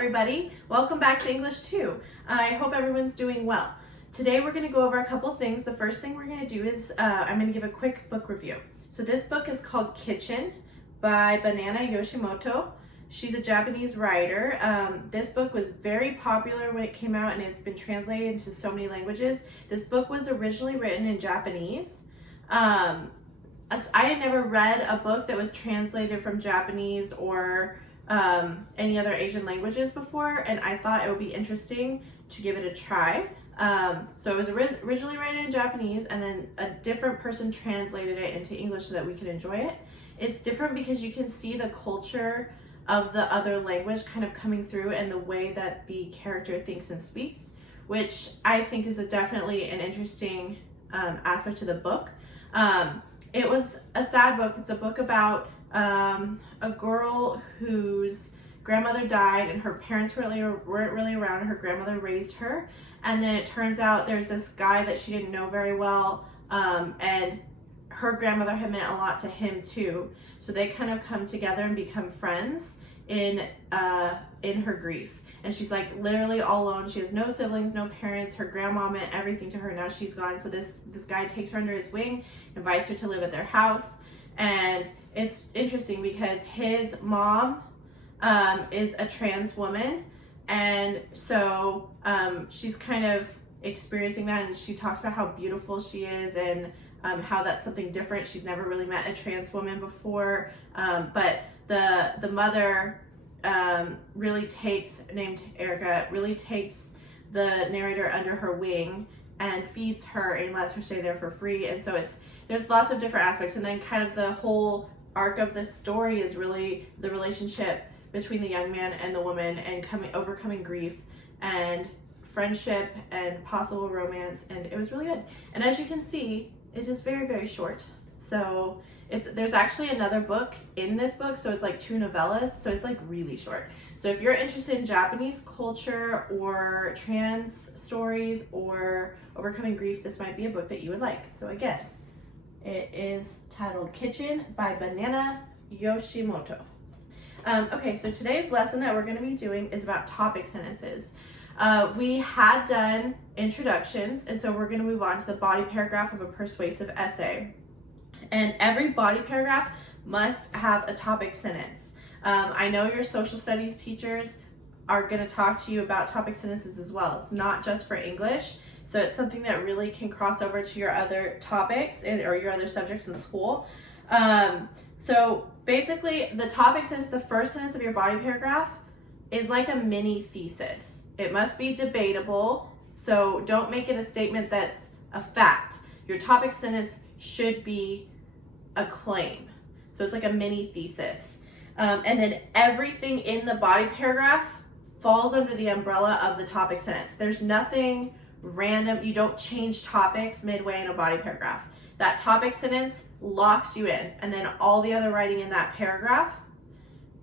everybody. Welcome back to English 2. I hope everyone's doing well. Today we're going to go over a couple things. The first thing we're going to do is I'm going to give a quick book review. So this book is called Kitchen by Banana Yoshimoto. She's a Japanese writer. This book was very popular when it came out and it's been translated into so many languages. This book was originally written in Japanese. I had never read a book that was translated from Japanese or any other Asian languages before, and I thought it would be interesting to give it a try. So it was originally written in Japanese, and then a different person translated it into English so that we could enjoy it. It's different because you can see the culture of the other language kind of coming through and the way that the character thinks and speaks, which I think is definitely an interesting aspect to the book. It was a sad book. It's a book about a girl whose grandmother died and her parents weren't really around. Her grandmother raised her, and then it turns out there's this guy that she didn't know very well, and her grandmother had meant a lot to him too. So they kind of come together and become friends in her grief. And she's like literally all alone. She has no siblings, no parents. Her grandma meant everything to her. Now she's gone. So this guy takes her under his wing, invites her to live at their house. And it's interesting because his mom is a trans woman. And so she's kind of experiencing that. And she talks about how beautiful she is and how that's something different. She's never really met a trans woman before. But the mother named Erica, really takes the narrator under her wing and feeds her and lets her stay there for free. And so there's lots of different aspects, and then kind of the whole arc of this story is really the relationship between the young man and the woman, and overcoming grief and friendship and possible romance. And it was really good. And as you can see, it is very, very short. So there's actually another book in this book, so it's like 2 novellas, so it's like really short. So if you're interested in Japanese culture or trans stories or overcoming grief, this might be a book that you would like. So again, it is titled Kitchen by Banana Yoshimoto. Okay, so today's lesson that we're going to be doing is about topic sentences. We had done introductions, and so we're going to move on to the body paragraph of a persuasive essay. And every body paragraph must have a topic sentence. I know your social studies teachers are going to talk to you about topic sentences as well. It's not just for English, so it's something that really can cross over to your other topics or your other subjects in school. So basically, the topic sentence, the first sentence of your body paragraph, is like a mini thesis. It must be debatable, so don't make it a statement that's a fact. Your topic sentence should be a claim. So it's like a mini thesis. And then everything in the body paragraph falls under the umbrella of the topic sentence. There's nothing random. You don't change topics midway in a body paragraph. That topic sentence locks you in, and then all the other writing in that paragraph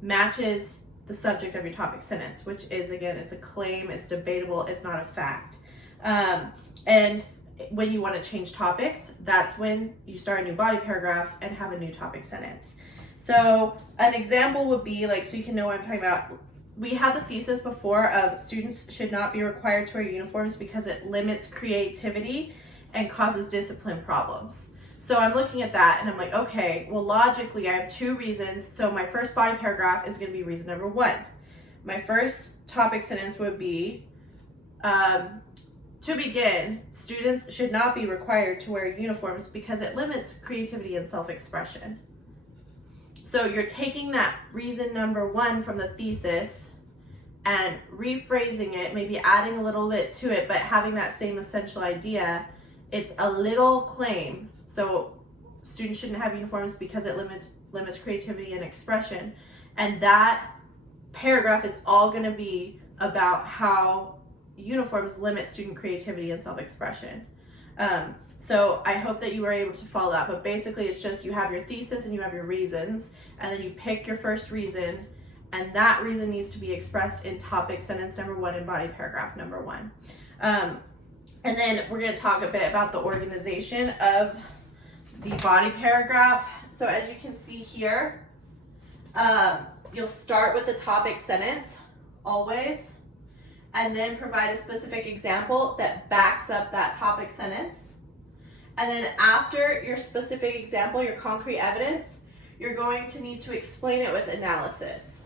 matches the subject of your topic sentence, which is, again, it's a claim, it's debatable, it's not a fact. And when you want to change topics, that's when you start a new body paragraph and have a new topic sentence. So an example would be like, so you can know what I'm talking about. We had the thesis before of students should not be required to wear uniforms because it limits creativity and causes discipline problems. So I'm looking at that and I'm like, okay, well, logically I have 2 reasons. So my first body paragraph is going to be reason number 1. My first topic sentence would be, to begin, students should not be required to wear uniforms because it limits creativity and self-expression. So you're taking that reason number 1 from the thesis and rephrasing it, maybe adding a little bit to it, but having that same essential idea. It's a little claim. So students shouldn't have uniforms because it limits creativity and expression. And that paragraph is all going to be about how uniforms limit student creativity and self-expression. So I hope that you were able to follow that. But basically, it's just you have your thesis and you have your reasons, and then you pick your first reason, and that reason needs to be expressed in topic sentence number 1 and body paragraph number 1. And then we're going to talk a bit about the organization of the body paragraph. So as you can see here, you'll start with the topic sentence always, and then provide a specific example that backs up that topic sentence. And then after your specific example, your concrete evidence, you're going to need to explain it with analysis.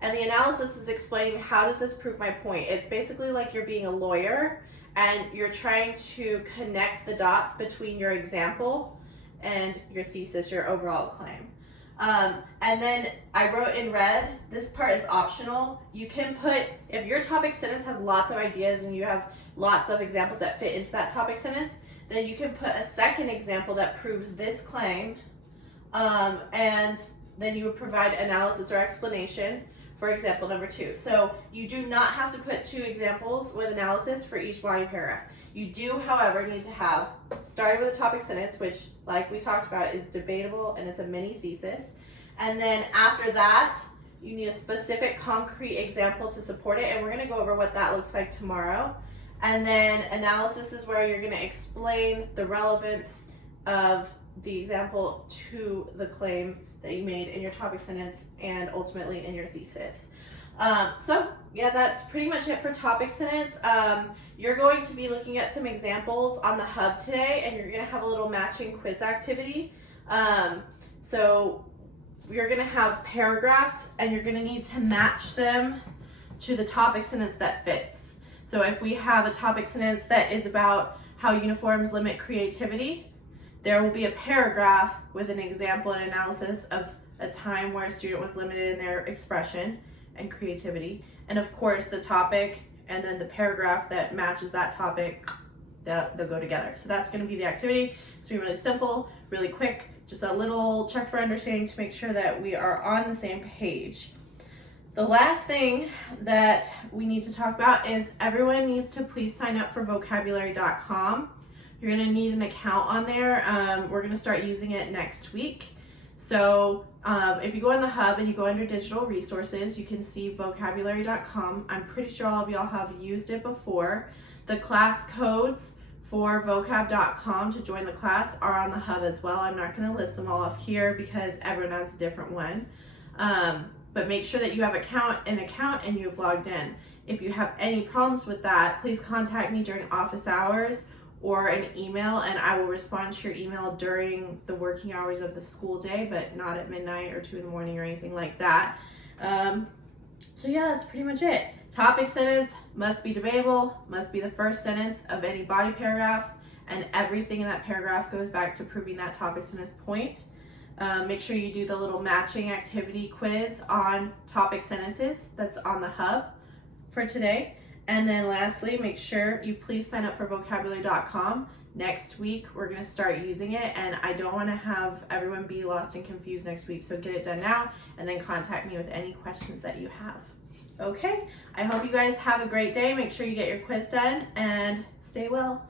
And the analysis is explaining, how does this prove my point? It's basically like you're being a lawyer and you're trying to connect the dots between your example and your thesis, your overall claim. And then I wrote in red, this part is optional. You can put, if your topic sentence has lots of ideas and you have lots of examples that fit into that topic sentence, then you can put a second example that proves this claim, and then you would provide analysis or explanation for example number 2. So you do not have to put 2 examples with analysis for each body paragraph. You do, however, need to have, starting with a topic sentence, which, like we talked about, is debatable and it's a mini thesis. And then after that, you need a specific concrete example to support it, and we're going to go over what that looks like tomorrow. And then analysis is where you're going to explain the relevance of the example to the claim that you made in your topic sentence and ultimately in your thesis. So yeah, that's pretty much it for topic sentence. You're going to be looking at some examples on the hub today, and you're going to have a little matching quiz activity. So you're going to have paragraphs and you're going to need to match them to the topic sentence that fits. So if we have a topic sentence that is about how uniforms limit creativity, there will be a paragraph with an example and analysis of a time where a student was limited in their expression and creativity. And of course, the topic and then the paragraph that matches that topic, they'll go together. So that's going to be the activity. It's going to be really simple, really quick, just a little check for understanding to make sure that we are on the same page. The last thing that we need to talk about is everyone needs to please sign up for vocabulary.com. You're going to need an account on there. We're going to start using it next week. So if you go on the hub and you go under digital resources, you can see vocabulary.com. I'm pretty sure all of y'all have used it before. The class codes for vocab.com to join the class are on the hub as well. I'm not going to list them all off here because everyone has a different one. But make sure that you have an account and you've logged in. If you have any problems with that, please contact me during office hours or an email, and I will respond to your email during the working hours of the school day, but not at midnight or 2 in the morning or anything like that. So yeah, that's pretty much it. Topic sentence must be debatable, must be the first sentence of any body paragraph, and everything in that paragraph goes back to proving that topic sentence point. Make sure you do the little matching activity quiz on topic sentences that's on the hub for today. And then lastly, make sure you please sign up for vocabulary.com. Next week, we're going to start using it, and I don't want to have everyone be lost and confused next week, so get it done now and then contact me with any questions that you have. Okay, I hope you guys have a great day. Make sure you get your quiz done and stay well.